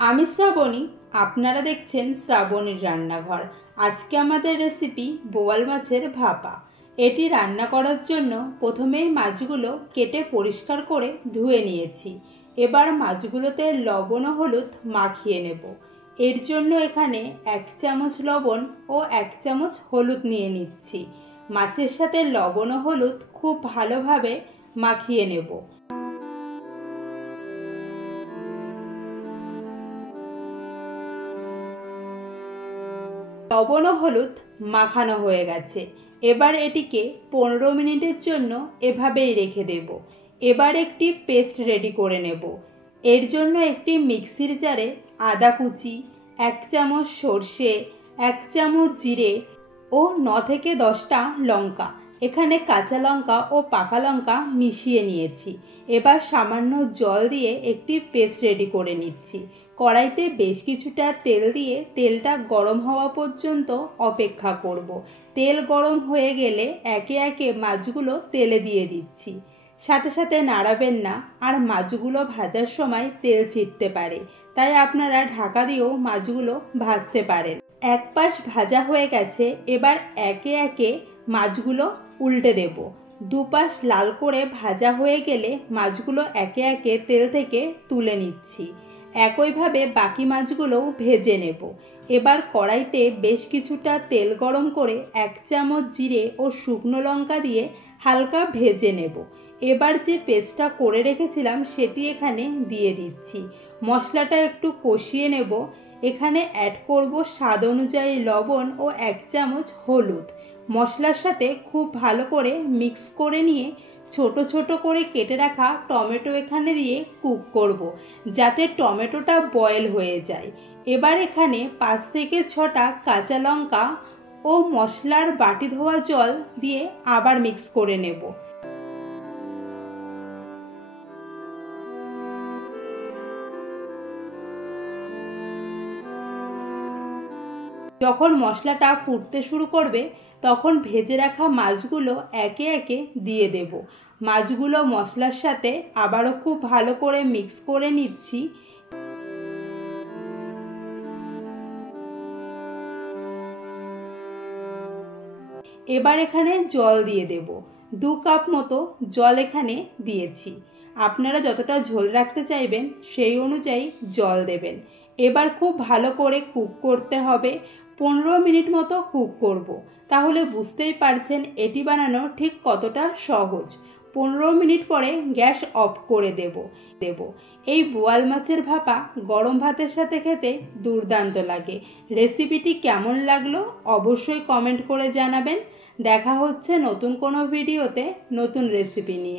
আমি শ্রাবণী, আপনারা দেখছেন শ্রাবণীর রান্নাঘর। আজকে আমাদের রেসিপি বোয়াল মাছের ভাপা। এটি রান্না করার জন্য প্রথমেই মাছগুলো কেটে পরিষ্কার করে ধুয়ে নিয়েছি। এবার মাছগুলোতে লবণ ও হলুদ মাখিয়ে নেব। এর জন্য এখানে 1 চামচ লবণ ও 1 চামচ হলুদ নিয়ে নিচ্ছি। মাছের সাথে লবণ ও হলুদ খুব ভালোভাবে মাখিয়ে নেব। লবণ ও হলুদ মাখানো হয়ে গেছে। এবার এটিকে 15 মিনিটের জন্য এভাবেই রেখে দেব। এবার একটি পেস্ট রেডি করে নেব। এর জন্য একটি মিক্সির জারে আদা কুচি, 1 চামচ সর্ষে, 1 চামচ জিরে ও 9 থেকে 10টা লঙ্কা, এখানে কাঁচা লঙ্কা ও পাকা লঙ্কা মিশিয়ে নিয়েছি। এবার সামান্য জল দিয়ে একটি পেস্ট রেডি করে নিচ্ছি। কড়াইতে বেশ কিছুটা তেল দিয়ে তেলটা গরম হওয়া পর্যন্ত অপেক্ষা করব। তেল গরম হয়ে গেলে একে একে মাছগুলো তেলে দিয়ে দিচ্ছি। সাথে সাথে নাড়াবেন না, আর মাছগুলো ভাজার সময় তেল ছিটতে পারে, তাই আপনারা ঢাকা দিয়েও মাছগুলো ভাজতে পারেন। এক পাশ ভাজা হয়ে গেছে, এবার একে একে মাছগুলো উল্টে দেব। দুপাশ লাল করে ভাজা হয়ে গেলে মাছগুলো একে একে তেল থেকে তুলে নিচ্ছি। একইভাবে বাকি মাছগুলোও ভেজে নেব। এবার কড়াইতে বেশ কিছুটা তেল গরম করে 1 চামচ জিরে ও শুকনো লঙ্কা দিয়ে হালকা ভেজে নেব। এবার যে পেস্টটা করে রেখেছিলাম সেটি এখানে দিয়ে দিচ্ছি। মশলাটা একটু কষিয়ে নেব। এখানে অ্যাড করব স্বাদ অনুযায়ী লবণ ও 1 চামচ হলুদ। মশলার সাথে খুব ভালো করে মিক্স করে নিয়ে ছোট ছোট করে কেটে রাখা টমেটো এখানে দিয়ে কুক করব, যাতে টমেটোটা বয়েল হয়ে যায়। এবার এখানে 5 থেকে 6টা কাঁচা লঙ্কা ও মশলার বাটি ধোয়া জল দিয়ে আবার মিক্স করে নেব। যখন মশলাটা ফুটতে শুরু করবে তখন ভেজে রাখা মাছগুলো একে একে দিয়ে দেব। মাছগুলো মশলার সাথে আবারও খুব ভালো করে মিক্স করে নিচ্ছি। এবার এখানে জল দিয়ে দেব। 2 কাপ মতো জল এখানে দিয়েছি। আপনারা যতটা ঝোল রাখতে চাইবেন সেই অনুযায়ী জল দেবেন। এবার খুব ভালো করে কুক করতে হবে। 15 মিনিট মতো কুক করব। তাহলে বুঝতেই পারছেন এটি বানানো ঠিক কতটা সহজ। 15 মিনিট পরে গ্যাস অফ করে দেব। এই বোয়াল মাছের ভাপা গরম ভাতের সাথে খেতে দুর্দান্ত লাগে। রেসিপিটি কেমন লাগলো অবশ্যই কমেন্ট করে জানাবেন। দেখা হচ্ছে নতুন কোনো ভিডিওতে নতুন রেসিপি নিয়ে।